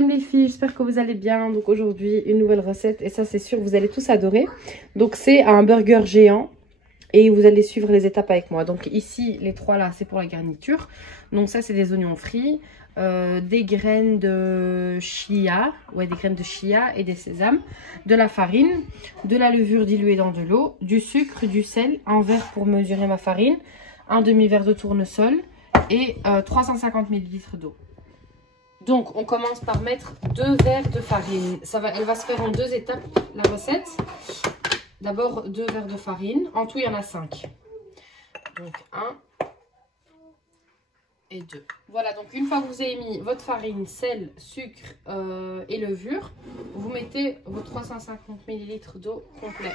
Salam les filles, j'espère que vous allez bien. Donc aujourd'hui, une nouvelle recette et ça c'est sûr, vous allez tous adorer. Donc c'est un burger géant et vous allez suivre les étapes avec moi. Donc ici, les trois là, c'est pour la garniture. Donc ça c'est des oignons frits, des graines de chia, ouais des graines de chia et des sésames, de la farine, de la levure diluée dans de l'eau, du sucre, du sel, un verre pour mesurer ma farine, un demi-verre de tournesol et 350 ml d'eau. Donc, on commence par mettre 2 verres de farine. Elle va se faire en 2 étapes, la recette. D'abord, 2 verres de farine. En tout, il y en a 5. Donc, 1 et 2. Voilà, donc une fois que vous avez mis votre farine, sel, sucre et levure, vous mettez vos 350 ml d'eau complète.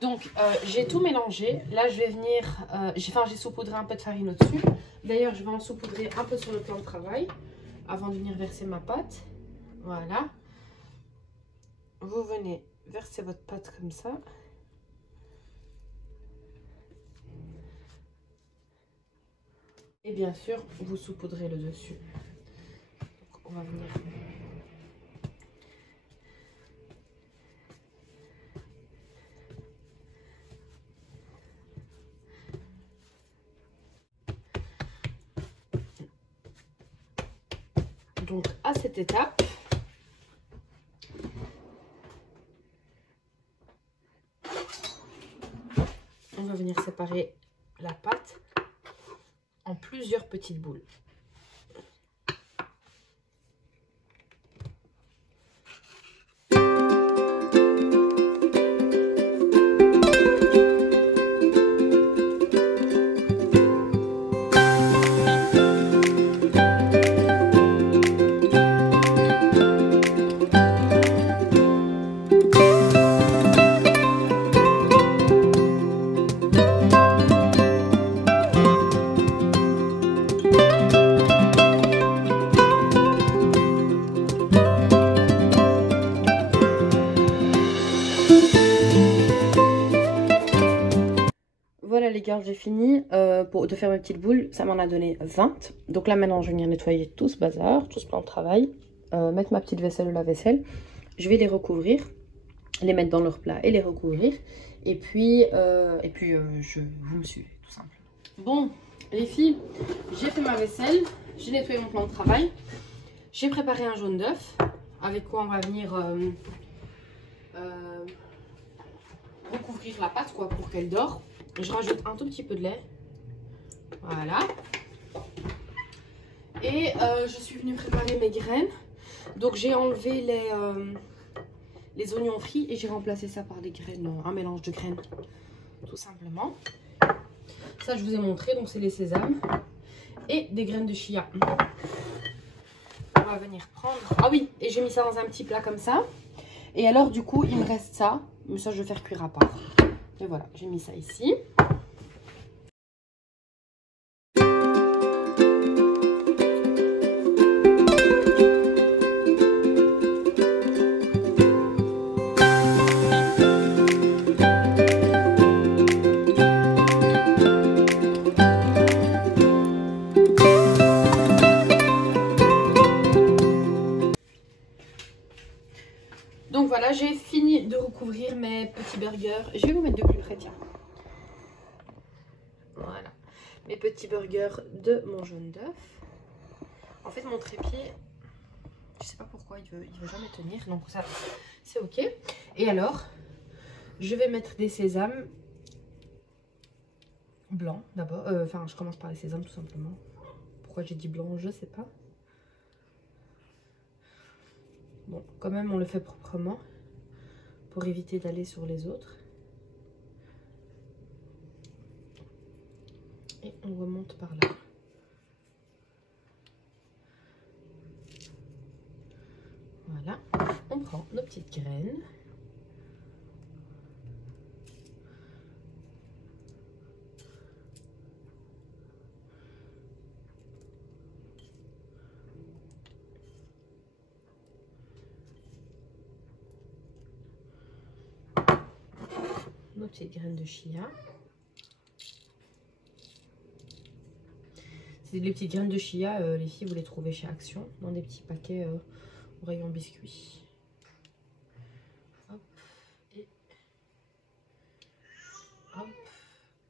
Donc, j'ai tout mélangé. Là, je vais venir... j'ai saupoudré un peu de farine au-dessus. D'ailleurs, je vais en saupoudrer un peu sur le plan de travail avant de venir verser ma pâte. Voilà. Vous venez verser votre pâte comme ça. Et bien sûr, vous saupoudrez le dessus. Donc, on va venir... Donc, à cette étape, on va venir séparer la pâte en plusieurs petites boules. Voilà les gars, j'ai fini de faire mes petites boules, ça m'en a donné 20. Donc là maintenant je vais venir nettoyer tout ce bazar, tout ce plan de travail, mettre ma petite vaisselle ou la vaisselle. Je vais les recouvrir, les mettre dans leur plat et les recouvrir. Et puis vous me suivez tout simplement. Bon les filles, j'ai fait ma vaisselle, j'ai nettoyé mon plan de travail. J'ai préparé un jaune d'œuf avec quoi on va venir recouvrir la pâte quoi, pour qu'elle dore. Je rajoute un tout petit peu de lait. Voilà. Et je suis venue préparer mes graines. Donc j'ai enlevé les oignons frits et j'ai remplacé ça par des graines, un mélange de graines. Tout simplement. Ça je vous ai montré, donc c'est les sésames. Et des graines de chia. On va venir prendre... Ah oui, et j'ai mis ça dans un petit plat comme ça. Et alors du coup il me reste ça. Mais ça je vais faire cuire à part. Et voilà, j'ai mis ça ici. Donc voilà, j'ai fini de recouvrir mes petits burgers. Je vais vous mettre de plus près, tiens. mes petits burgers de mon jaune d'œuf. En fait, mon trépied, je sais pas pourquoi, il veut jamais tenir. Donc ça, c'est ok. Et alors, je vais mettre des sésames blancs d'abord. Enfin, je commence par les sésames tout simplement. Pourquoi j'ai dit blanc, je sais pas. Bon, quand même, on le fait proprement pour éviter d'aller sur les autres. Et on remonte par là. Voilà. On prend nos petites graines. Nos petites graines de chia. C'est les petites graines de chia, les filles, vous les trouvez chez Action, dans des petits paquets au rayon biscuits. Hop, et... hop,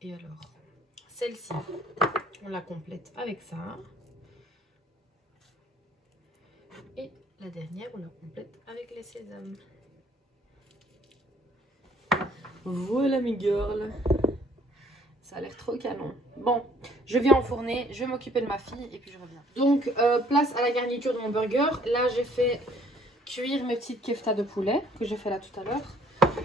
et alors, celle-ci, on la complète avec ça. Et la dernière, on la complète avec les sésames. Voilà mes girls. Ça a l'air trop canon. Bon, je vais enfourner, je vais m'occuper de ma fille et puis je reviens. Donc, place à la garniture de mon burger. Là, j'ai fait cuire mes petites keftas de poulet que j'ai fait là tout à l'heure.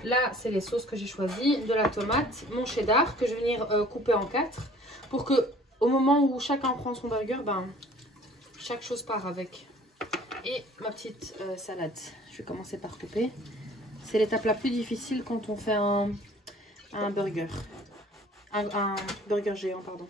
Là, c'est les sauces que j'ai choisies. De la tomate, mon cheddar que je vais venir couper en 4. Pour que, au moment où chacun prend son burger, ben, chaque chose part avec. Et ma petite salade. Je vais commencer par couper. C'est l'étape la plus difficile quand on fait un burger. Un burger géant, pardon.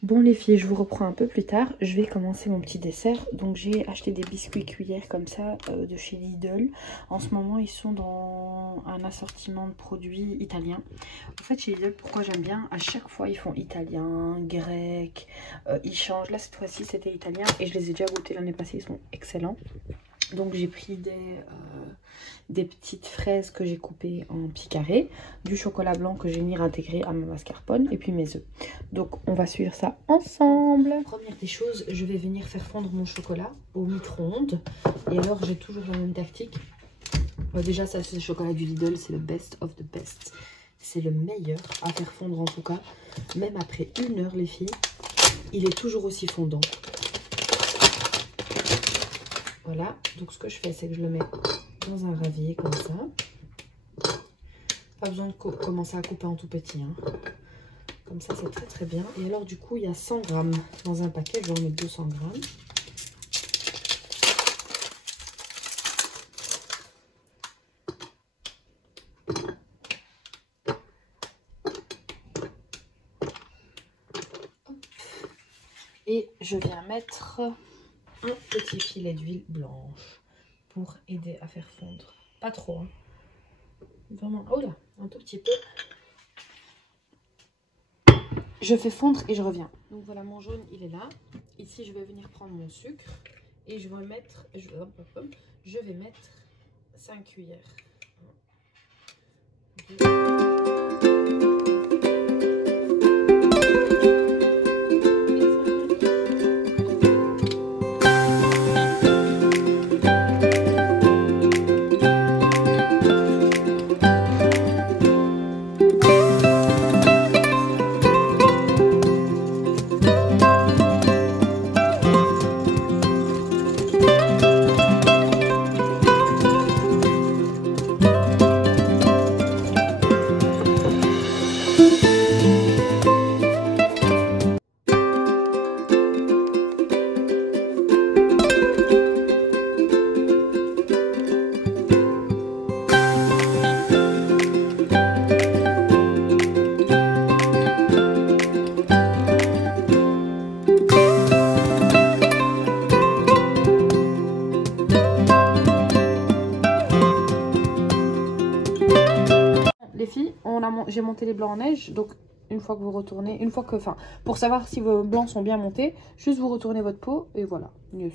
Bon les filles, je vous reprends un peu plus tard. Je vais commencer mon petit dessert. Donc j'ai acheté des biscuits cuillères comme ça de chez Lidl. En ce moment, ils sont dans un assortiment de produits italiens. En fait, chez Lidl, pourquoi j'aime bien, à chaque fois, ils font italien, grec. Ils changent. Là, cette fois-ci, c'était italien. Et je les ai déjà goûtés l'année passée. Ils sont excellents. Donc j'ai pris des petites fraises que j'ai coupées en petits carrés, du chocolat blanc que j'ai mis intégré à ma mascarpone et puis mes œufs. Donc on va suivre ça ensemble. Première des choses, je vais venir faire fondre mon chocolat au micro-ondes. Et alors j'ai toujours la même tactique. Déjà ça, c'est le chocolat du Lidl, c'est le best of the best. C'est le meilleur à faire fondre en tout cas. Même après 1 heure les filles, il est toujours aussi fondant. Voilà, donc ce que je fais, c'est que je le mets dans un ravier comme ça. Pas besoin de commencer à couper en tout petit. Hein. Comme ça, c'est très très bien. Et alors, du coup, il y a 100 grammes dans un paquet. Je vais en mettre 200 grammes. Et je viens mettre un petit filet d'huile blanche pour aider à faire fondre. Pas trop, hein. Vraiment, oh là, un tout petit peu. Je fais fondre et je reviens. Donc voilà, mon jaune, il est là. Ici, je vais venir prendre mon sucre et je vais mettre, je vais mettre 5 cuillères. 2. Les filles, j'ai monté les blancs en neige, donc une fois que vous retournez, pour savoir si vos blancs sont bien montés, juste vous retournez votre pot et voilà,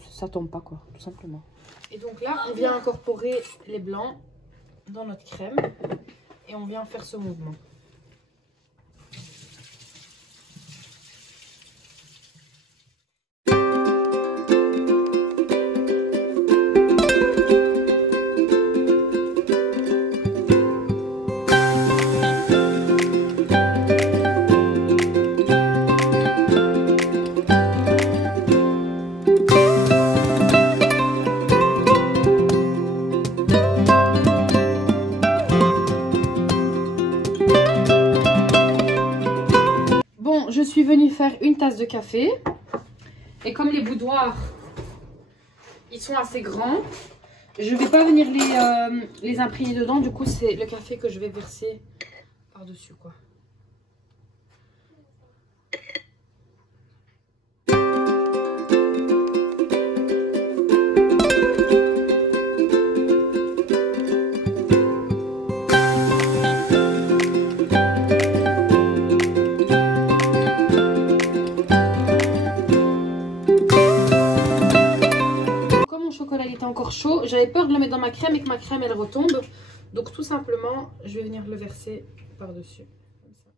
ça tombe pas quoi, tout simplement. Et donc là, on vient incorporer les blancs dans notre crème et on vient faire ce mouvement. Je suis venue faire une tasse de café et comme les boudoirs ils sont assez grands, je vais pas venir les imprégner dedans, du coup c'est le café que je vais verser par dessus quoi. Il était encore chaud, j'avais peur de le mettre dans ma crème et que ma crème elle retombe, donc tout simplement je vais venir le verser par dessus comme ça.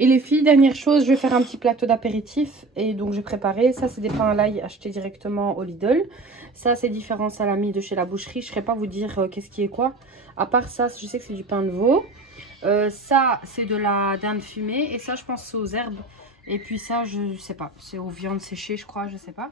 Et les filles, dernière chose, je vais faire un petit plateau d'apéritif. Et donc j'ai préparé, ça c'est des pains à l'ail achetés directement au Lidl. Ça c'est différents salamis de chez la boucherie. Je ne saurais pas vous dire qu'est-ce qui est quoi. À part ça, je sais que c'est du pain de veau. Ça c'est de la dinde fumée. Et ça je pense c'est aux herbes. Et puis ça je sais pas, c'est aux viandes séchées je crois, je sais pas.